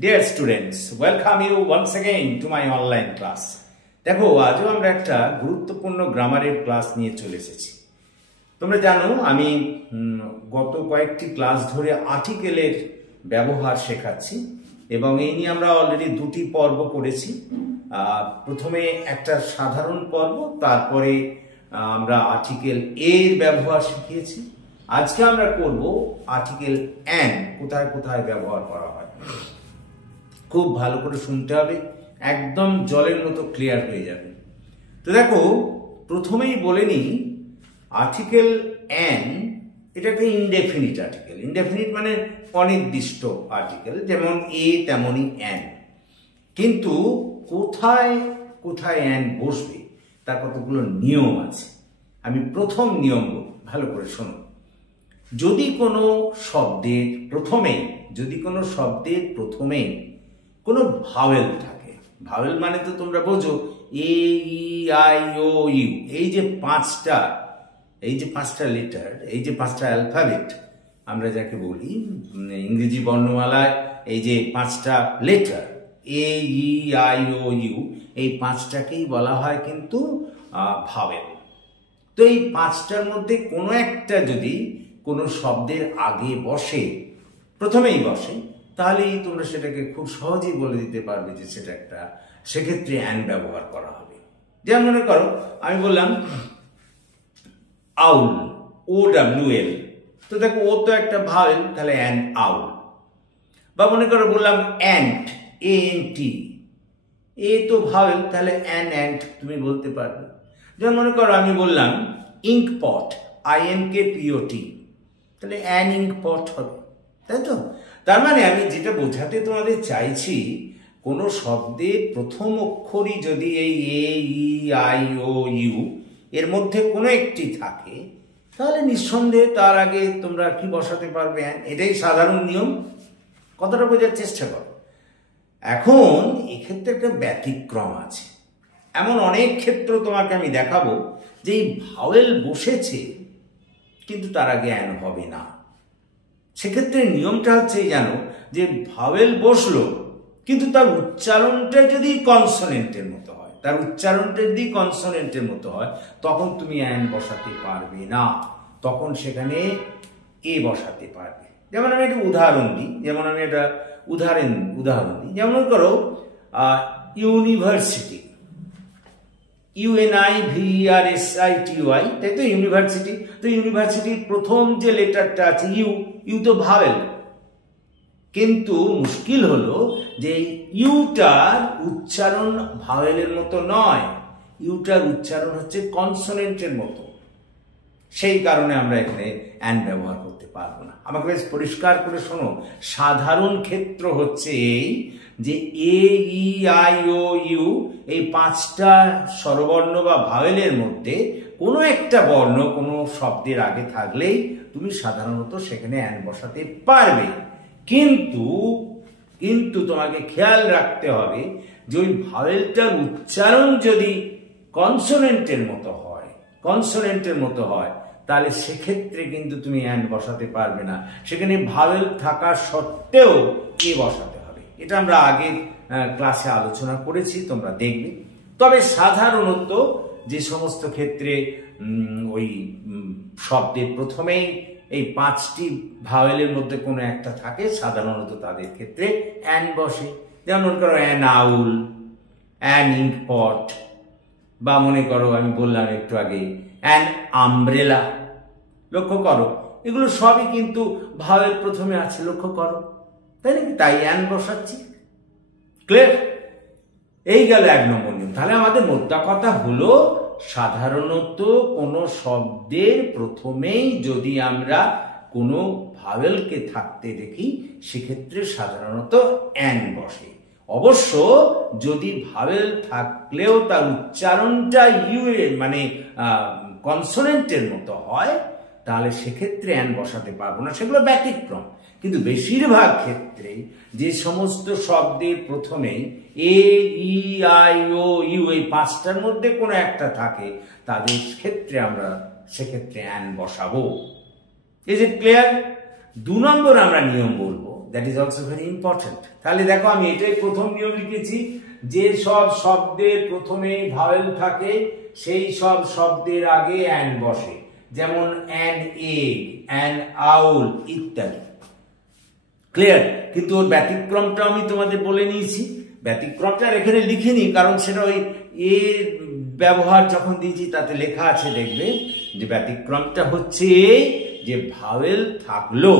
Dear students, welcome you once again to my online class. দেখো আজও আমরা একটা গুরুত্বপূর্ণ গ্রামারের ক্লাস নিয়ে চলে এসেছি। তোমরা জানো আমি গত কয়েকটি ক্লাস ধরে আর্টিকেলের ব্যবহার শেখাচ্ছি এবং এই নিয়ে আমরা অলরেডি দুটি পর্ব করেছি। প্রথমে একটা সাধারণ পর্ব, তারপরে আমরা আর্টিকেল এর ব্যবহার শিখিয়েছি। আজকে আমরা করব আর্টিকেল অ্যান কোথায় কোথায় ব্যবহার করা হয়। খুব ভালো করে শুনতে হবে, একদম জলের মতো ক্লিয়ার হয়ে যাবে। তো দেখো প্রথমেই বলে নিই, আর্টিকেল অ্যান এটা একটা ইনডেফিনিট আর্টিকেল। ইনডেফিনিট মানে অনির্দিষ্ট আর্টিকেল, যেমন এ তেমনই অ্যান। কিন্তু কোথায় কোথায় অ্যান বসবে তার কতগুলো নিয়ম আছে। আমি প্রথম নিয়ম ভালো করে শোনো। যদি কোনো শব্দের প্রথমেই কোনো ভাওয়েল থাকে, ভাওয়েল মানে তো তোমরা বোঝো এ ই আই ও ইউ, এই যে পাঁচটা লেটার, এই যে পাঁচটা অ্যালফাবেট আমরা যাকে বলি ইংরেজি বর্ণমালায়, এই যে পাঁচটা letter A E I O U, এই পাঁচটাকেই বলা হয় কিন্তু ভাওয়েল। তো এই পাঁচটার মধ্যে কোনো একটা যদি কোনো শব্দের আগে প্রথমেই বসে, তাহলেই তোমরা সেটাকে খুব সহজেই বলে দিতে পারবে যে সেটা একটা, সেক্ষেত্রে অ্যান ব্যবহার করা হবে। যেমন মনে করো আমি বললাম আউল, ও ডাব্লিউ এল, তো দেখো ও তো একটা ভাওয়েল, তাহলে অ্যান আউল। বা মনে করো বললাম অ্যান্ট, এ এন টি, এ তো ভাওয়েল, তাহলে অ্যান অ্যান্ট তুমি বলতে পারবে। যেমন মনে করো আমি বললাম ink pot, I N K P O T, তাহলে অ্যান ইঙ্ক পট হবে, তাই তো? তার মানে আমি যেটা বোঝাতে তোমাদের চাইছি, কোনো শব্দের প্রথম অক্ষরই যদি এই এ ই আই ও ইউ এর মধ্যে কোনো একটি থাকে, তাহলে নিঃসন্দেহে তার আগে তোমরা কি বসাতে পারবে? এটাই সাধারণ নিয়ম। কতটা বোঝার চেষ্টা করো। এখন এক্ষেত্রে একটা ব্যতিক্রম আছে। এমন অনেক ক্ষেত্র তোমাকে আমি দেখাবো যে এই ভাওয়েল বসেছে কিন্তু তার আগে অ্যান হবে না। সেক্ষেত্রে নিয়মটা হচ্ছে জানো, যে ভাওয়েল বসলো কিন্তু তার উচ্চারণটা যদি কনসোনেন্টের মতো হয়, তখন তুমি অ্যান বসাতে পারবে না, তখন সেখানে এ বসাতে পারবে। যেমন আমি একটা উদাহরণ দিই, যেমন করো ইউনিভার্সিটি, UNIVERSITY, তাই তো? ইউনিভার্সিটি। তো ইউনিভার্সিটির প্রথম যে লেটারটা আছে ইউ তো ভাওয়েল, কিন্তু মুশকিল হলো যে ইউটার উচ্চারণ ভাওয়েলের মতো নয়, ইউটার উচ্চারণ হচ্ছে কনসোনেন্টের মতো। সেই কারণে আমরা এখানে অ্যান ব্যবহার করতে পারবো না। আমাকে বেশ পরিষ্কার করে শোনো, সাধারণ ক্ষেত্র হচ্ছে এই যে এ ই আই ও ইউ, এই পাঁচটা স্বরবর্ণ বা ভাওয়েলের মধ্যে কোনো একটা বর্ণ কোনো শব্দের আগে থাকলেই তুমি সাধারণত সেখানে অ্যান বসাতে পারবে। কিন্তু তোমাকে খেয়াল রাখতে হবে যে ওই ভাওয়েলটার উচ্চারণ যদি কনসোনেন্টের মতো হয়, তাহলে সেক্ষেত্রে কিন্তু তুমি অ্যান বসাতে পারবে না। সেখানে ভাওয়েল থাকা সত্ত্বেও এ বসাতে হবে। এটা আমরা আগের ক্লাসে আলোচনা করেছি, তোমরা দেখবে। তবে সাধারণত যে সমস্ত ক্ষেত্রে ওই শব্দের প্রথমেই এই পাঁচটি ভাওয়েলের মধ্যে কোনো একটা থাকে, সাধারণত তাদের ক্ষেত্রে অ্যান বসে। যেমন মনে করো অ্যান আউল, অ্যান ইঙ্ক পট, বা মনে করো আমি বললাম একটু আগে অ্যান আমব্রেলা। লক্ষ্য করো এগুলো সবই কিন্তু ভাওয়েল প্রথমে আছে, লক্ষ্য করো, তাই নাকি? তাই অ্যান বসাচ্ছি। ক্লিয়ার? এই গেল এক নম্বর নিয়ম। তাহলে আমাদের মোদ্দা কথা হলো, সাধারণত কোনো শব্দের প্রথমেই যদি আমরা কোনো ভাওয়েলকে থাকতে দেখি, সেক্ষেত্রে সাধারণত অ্যান বসে। অবশ্য যদি ভাওয়েল থাকলেও তার উচ্চারণটা ইউ মানে কনসোনেন্টের মতো হয়, তাহলে সেক্ষেত্রে অ্যান বসাতে পারবো না, সেগুলো ব্যতিক্রম। কিন্তু বেশিরভাগ ক্ষেত্রে যে সমস্ত শব্দের প্রথমেই এ ই আই ও ইউ, এই পাঁচটার মধ্যে কোনো একটা থাকে, তাদের ক্ষেত্রে আমরা সেক্ষেত্রে অ্যান বসাবো। Is it clear? 2 নম্বর আমরা নিয়ম বলবো that is also very important. তাহলে দেখো আমি এটাই প্রথম নিয়ম লিখেছি, যে সব শব্দের প্রথমে ভাওয়েল থাকে সেই সব শব্দের আগে অ্যান বসে, যেমন অ্যান এগ, অ্যান আউল ইত্যাদি। ক্লিয়ার? কিন্তু ওর ব্যতিক্রমটা আমি তোমাদের বলে নিয়েছি, ব্যতিক্রমটা এখানে লিখিনি, কারণ সেটা ওই এর ব্যবহার যখন দিয়েছি তাতে লেখা আছে, দেখবে যে ব্যতিক্রমটা হচ্ছে যে ভাওয়েল থাকলো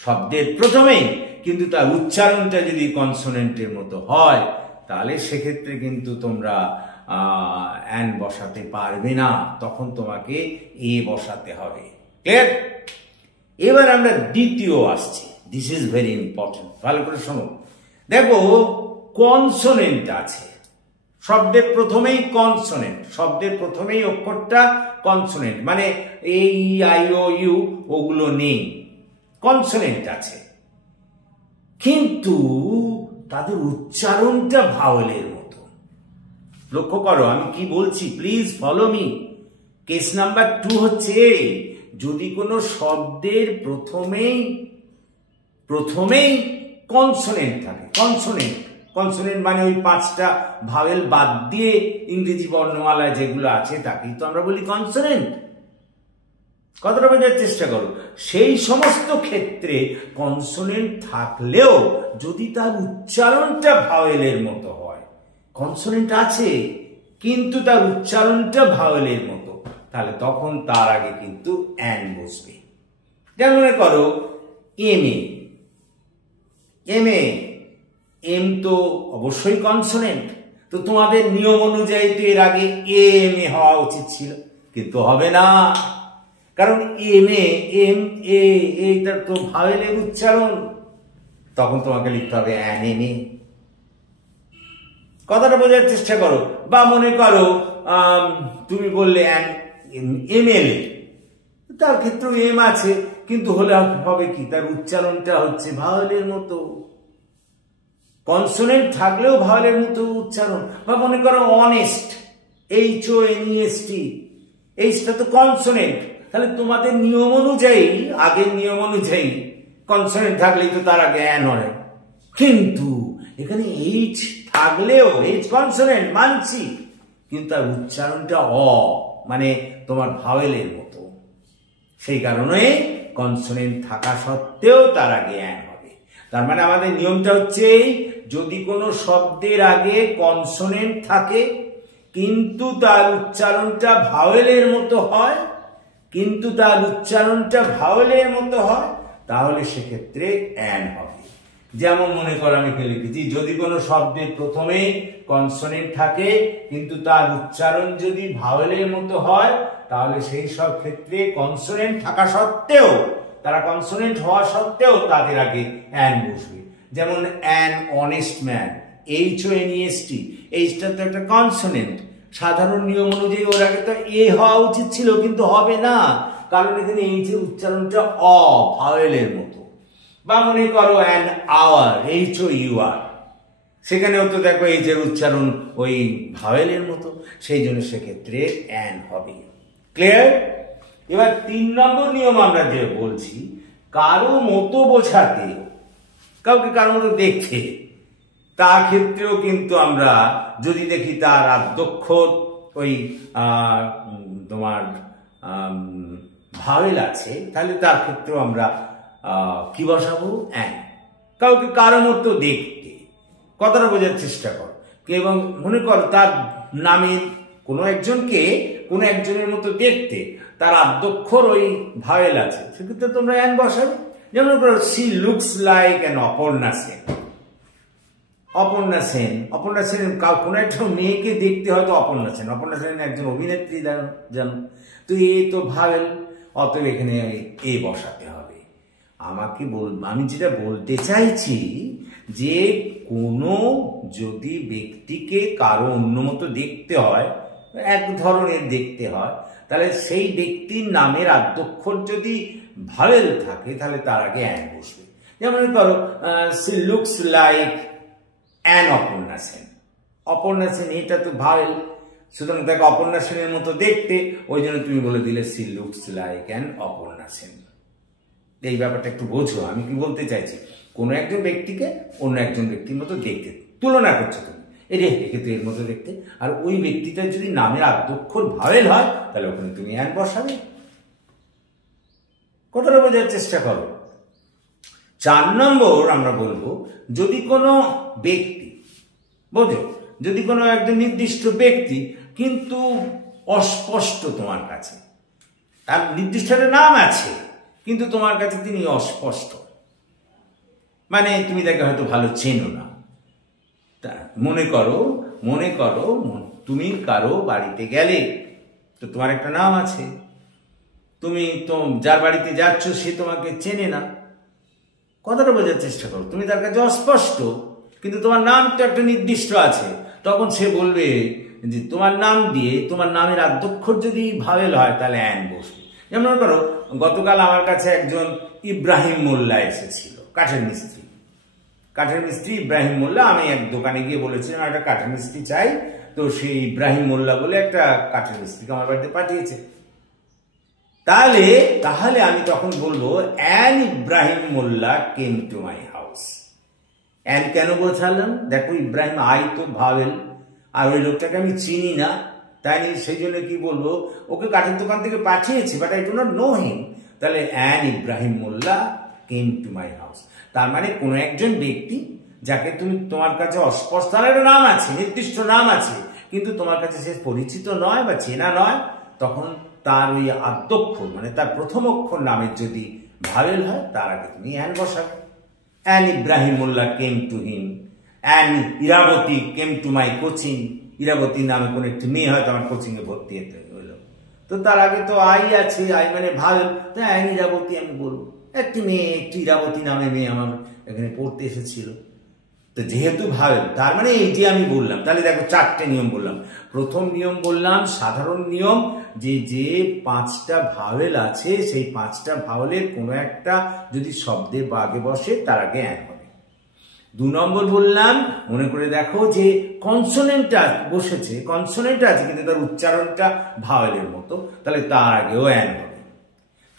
শব্দের প্রথমে, কিন্তু তার উচ্চারণটা যদি কনসোনেন্টের মতো হয় তাহলে সেক্ষেত্রে কিন্তু তোমরা অ্যান বসাতে পারবে না, তখন তোমাকে এ বসাতে হবে। ক্লিয়ার? এবার আমরা দ্বিতীয় আসছি, দিস ইজ ভেরি ইম্পর্টেন্ট, ভালো করে শোনো। দেখো কনসোনেন্ট আছে শব্দের প্রথমেই, কনসোনেন্ট শব্দের প্রথমেই অক্ষরটা কনসোনেন্ট, মানে এ ই আই ও ইউ ওগুলো নেই, কনসোনেন্ট আছে, কিন্তু তাদের উচ্চারণটা ভাওয়েলের মতো। লক্ষ্য করো আমি কি বলছি, please follow me. Case number 2 হচ্ছে যদি কোনো শব্দের প্রথমেই কনসোনেন্ট থাকে, কনসোনেন্ট মানে ওই 5টা ভাওয়েল বাদ দিয়ে ইংরেজি বর্ণমালায় যেগুলো আছে তাকেই তো আমরা বলি কনসোনেন্ট। কতটা বোঝার চেষ্টা করো। সেই সমস্ত ক্ষেত্রে কনসোনেন্ট থাকলেও যদি তার উচ্চারণটা ভাওয়েলের মতো হয়, কনসোনেন্ট আছে কিন্তু তার উচ্চারণটা ভাওয়েলের মতো, তাহলে তখন তার আগে কিন্তু অ্যান বসবে। যেমন মনে করো এম তো অবশ্যই কনসোনেন্ট, তো তোমাদের নিয়ম অনুযায়ী তো এর আগে এম এ হওয়া উচিত ছিল, কিন্তু হবে না, কারণ এইটা তো ভাওয়েলের উচ্চারণ, তখন তোমাকে লিখতে হবে অ্যান এম এ। কথাটা বোঝার চেষ্টা করো। বা মনে করো তুমি বললে অ্যান এম এল এ, তার ক্ষেত্রেও এম আছে, কিন্তু হলে হবে কি, তার উচ্চারণটা হচ্ছে ভাওয়েলের মতো, কনসোনেন্ট থাকলেও ভাওয়েলের মতো উচ্চারণ। বা মনে করো অনেস্ট, HONEST, এইটা তো কনসোনেন্ট, তাহলে তোমাদের নিয়ম অনুযায়ী, আগের নিয়ম অনুযায়ী কনসোনেন্ট থাকলেই তো তার আগে অ্যান হয়, কিন্তু এখানে এইচ থাকলেও, এইচ কনসোনেন্ট মানছি, কিন্তু তার উচ্চারণটা মানে তোমার ভাওয়েলের মতো, সেই কারণে কনসোনেন্ট থাকা সত্ত্বেও তার আগে অ্যান হবে। তার মানে আমাদের নিয়মটা হচ্ছে যদি কোনো শব্দের আগে কনসোনেন্ট থাকে কিন্তু তার উচ্চারণটা ভাওয়েলের মতো হয়, তাহলে সেক্ষেত্রে অ্যান হবে। যেমন মনে করো আমি লিখেছি, যদি কোনো শব্দের প্রথমে কনসোনেন্ট থাকে কিন্তু তার উচ্চারণ যদি ভাওয়েলের মতো হয়, তাহলে সেই সব ক্ষেত্রে কনসোনেন্ট থাকা সত্ত্বেও, তারা কনসোনেন্ট হওয়া সত্ত্বেও তাদের আগে অ্যান বসবে। যেমন অ্যান অনেস্ট ম্যান, HONEST, এইটা তো একটা কনসোনেন্ট, সাধারণ নিয়ম অনুযায়ী ওর আগে তো এ হওয়া উচিত ছিল, কিন্তু হবে না, কারণ এখানে এইচের উচ্চারণটা ভাওয়েলের মতো। বা মনে করো অ্যান আওয়ার, HOUR, সেখানেও তো দেখো এইচের উচ্চারণ ওই ভাওয়েলের মতো, সেই জন্য সেক্ষেত্রে অ্যান হবে। ক্লিয়ার? এবার 3 নম্বর নিয়ম আমরা যে বলছি, কারো মতো বোঝাতে, কাউকে কারো মতো দেখতে, তার ক্ষেত্রেও কিন্তু আমরা যদি দেখি তার আদ্যক্ষর ওই তোমার ভাওয়েল আছে, তাহলে তার ক্ষেত্রেও আমরা কি বসাবো? অ্যান। কাউকে কারো মতো দেখতে, কথাটা বোঝার চেষ্টা কর। এবং মনে কর তার নামে কোনো একজনের মতো দেখতে, তার আদ্যক্ষর ওই ভাওয়েল আছে, সেক্ষেত্রে তোমরা অ্যান বসাবে। যেমন করো she looks like an Aparna Sen. Aparna Sen কোনো একটা মেয়েকে দেখতে হয়তো অপর্ণা সেন একজন অভিনেত্রী জানো, তো এ তো ভাওয়েল, অতএব এখানে এ বসাতে হবে। আমি যেটা বলতে চাইছি যে কোনো যদি ব্যক্তিকে কারো অন্য মতো দেখতে হয়, এক ধরনের দেখতে হয়, তাহলে সেই ব্যক্তির নামের আদ্যক্ষর যদি ভাওয়েল থাকে তাহলে তার আগে অ্যান বসবে। যেমন করো she looks like an Aparna Sen, এটা তো ভাওয়েল, সুতরাং তাকে অপর্ণা সেনের মতো দেখতে, ওই জন্য তুমি বলে দিলে she looks like an Aparna Sen. এই ব্যাপারটা একটু বোঝো আমি কি বলতে চাইছি। কোনো একজন ব্যক্তিকে অন্য একজন ব্যক্তির মতো দেখতে তুলনা করছো তুমি, একে তো এর মতো দেখতে, আর ওই ব্যক্তিটার যদি নামের আদ্যক্ষর ভাওয়েল হয় তাহলে ওখানে তুমি অ্যান বসাবে। কথাটা বোঝার চেষ্টা করো। 4 নম্বর আমরা বলবো, যদি কোনো ব্যক্তি, বোঝো, যদি কোনো একজন নির্দিষ্ট ব্যক্তি কিন্তু অস্পষ্ট তোমার কাছে, তার নির্দিষ্ট একটা নাম আছে কিন্তু তোমার কাছে তিনি অস্পষ্ট, মানে তুমি তাকে হয়তো ভালো চেনো না। মনে করো তুমি কারো বাড়িতে গেলে, তো তোমার একটা নাম আছে, তুমি তো যার বাড়িতে যাচ্ছ সে তোমাকে চেনে না। কথাটা বোঝার চেষ্টা করো, তুমি তার কাছে অস্পষ্ট কিন্তু তোমার নামটা একটা নির্দিষ্ট আছে, তখন সে বলবে যে তোমার নাম দিয়ে তোমার নামের আদ্যক্ষর যদি ভাওয়েল হয় তাহলে অ্যান বসবে। যেমন মনে করো, গতকাল আমার কাছে একজন ইব্রাহিম মোল্লা এসেছিল, কাঠের মিস্ত্রি ইব্রাহিম মোল্লা। আমি এক দোকানে গিয়ে বলেছিলাম একটা কাঠের মিস্ত্রি চাই, তো সেই ইব্রাহিম মোল্লা বলে একটা কাঠের মিস্ত্রিকে আমার বাড়িতে পাঠিয়েছে। তাহলে আমি তখন বলবো an Ibrahim Molla came to my house. An কেন বোঝালাম? দেখো, ইব্রাহিম আই তো ভাওয়েল, আর ওই লোকটাকে আমি চিনি না, তাই সেই জন্য কি বলবো, ওকে কাঠের দোকান থেকে পাঠিয়েছি, but I do not know him. তাহলে an Ibrahim Molla came to my house, তার মানে কোনো একজন ব্যক্তি যাকে তুমি, তোমার কাছে অস্পষ্ট, তার একটা নাম আছে, নির্দিষ্ট নাম আছে, কিন্তু তোমার কাছে সে পরিচিত নয় বা চেনা নয়, তখন তার ওই আদ্যক্ষর মানে তার প্রথম অক্ষর নামের যদি ভাওয়েল হয় তার আগে তুমি অ্যান বসাবে। An Ibrahim Molla came to him, an Irabati came to my coaching. Irabati নামে কোনো একটি মেয়ে হয়তো আমার কোচিং এ ভর্তি হতে হলো, তো তার আগে তো আই আছে, আই মানে ভাওয়েল, তো অ্যান ইরাবতী আমি বলবো। একটি ইরাবতী নামে মেয়ে আমার এখানে পড়তে এসেছিল, তো যেহেতু ভাওয়েল তার মানে এই যে আমি বললাম, তাহলে দেখো 4টে নিয়ম বললাম। প্রথম নিয়ম বললাম সাধারণ নিয়ম, যে 5টা ভাওয়েল আছে সেই 5টা ভাওয়েলের কোনো একটা যদি শব্দে বা আগে বসে তার আগে অ্যান হবে। 2 নম্বর বললাম, মনে করে দেখো যে কনসোনেন্টটা বসেছে, কনসোনেন্ট আছে কিন্তু তার উচ্চারণটা ভাওয়েলের মতো, তাহলে তার আগেও অ্যান হবে।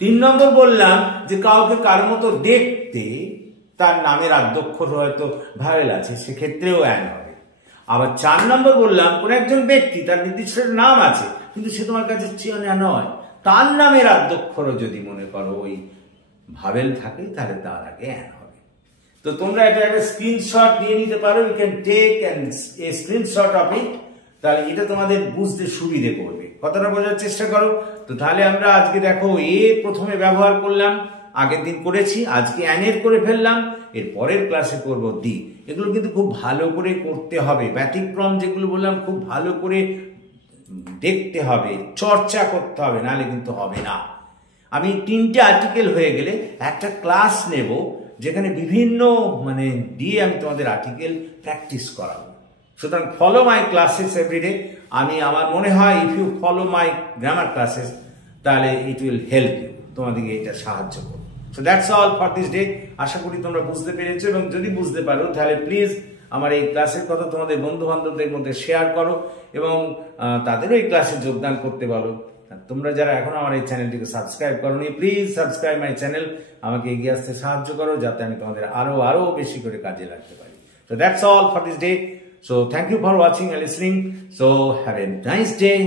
3 নম্বর বললাম যে কাউকে কার মতো দেখতে, তার নামের আদ্যক্ষর হয়তো ভাওয়েল আছে, সেক্ষেত্রেও অ্যান হবে। আবার 4 নম্বর বললাম, কোন একজন ব্যক্তি তার নির্দিষ্ট নাম আছে কিন্তু সে তোমার কাছে চেনা নয়, তার নামের আদ্যক্ষরও যদি মনে করো ওই ভাওয়েল থাকে তাহলে তার আগে অ্যান হবে। তো তোমরা এটা একটা স্ক্রিনশট নিয়ে নিতে পারো, you can take a screenshot of it, তাহলে এটা তোমাদের বুঝতে সুবিধে করবে। কথাটা বোঝার চেষ্টা করো। তো তাহলে আমরা আজকে দেখো এ প্রথমে ব্যবহার করলাম, আগের দিন করেছি, আজকে অ্যানের করে ফেললাম, এর পরের ক্লাসে করব দি। এগুলো কিন্তু খুব ভালো করে করতে হবে, ব্যতিক্রম যেগুলো বললাম খুব ভালো করে দেখতে হবে, চর্চা করতে হবে, নাহলে কিন্তু হবে না। আমি 3টে আর্টিকেল হয়ে গেলে একটা ক্লাস নেব যেখানে বিভিন্ন দিয়ে আমি তোমাদের আর্টিকেল প্র্যাকটিস করাবো। সুতরাং ফলো মাই ক্লাসেস এভরিডে। আমার মনে হয় if you follow my grammar classes তাহলে ইট উইল হেল্প ইউ, তোমাদেরকে এটা সাহায্য করবে। So that's all for this day. আশা করি তোমরা বুঝতে পেরেছো, এবং যদি বুঝতে পারো তাহলে প্লিজ আমার এই ক্লাসের কথা তোমাদের বন্ধু বান্ধবদের মধ্যে শেয়ার করো এবং তাদেরও এই ক্লাসে যোগদান করতে বলো। তোমরা যারা এখন আমার এই চ্যানেলটিকে সাবস্ক্রাইব করোনি, প্লিজ সাবস্ক্রাইব মাই চ্যানেল, আমাকে এগিয়ে আসতে সাহায্য করো যাতে আমি তোমাদের আরো বেশি করে কাজে লাগতে পারি। So that's all for this day. So thank you for watching and listening. So have a nice day.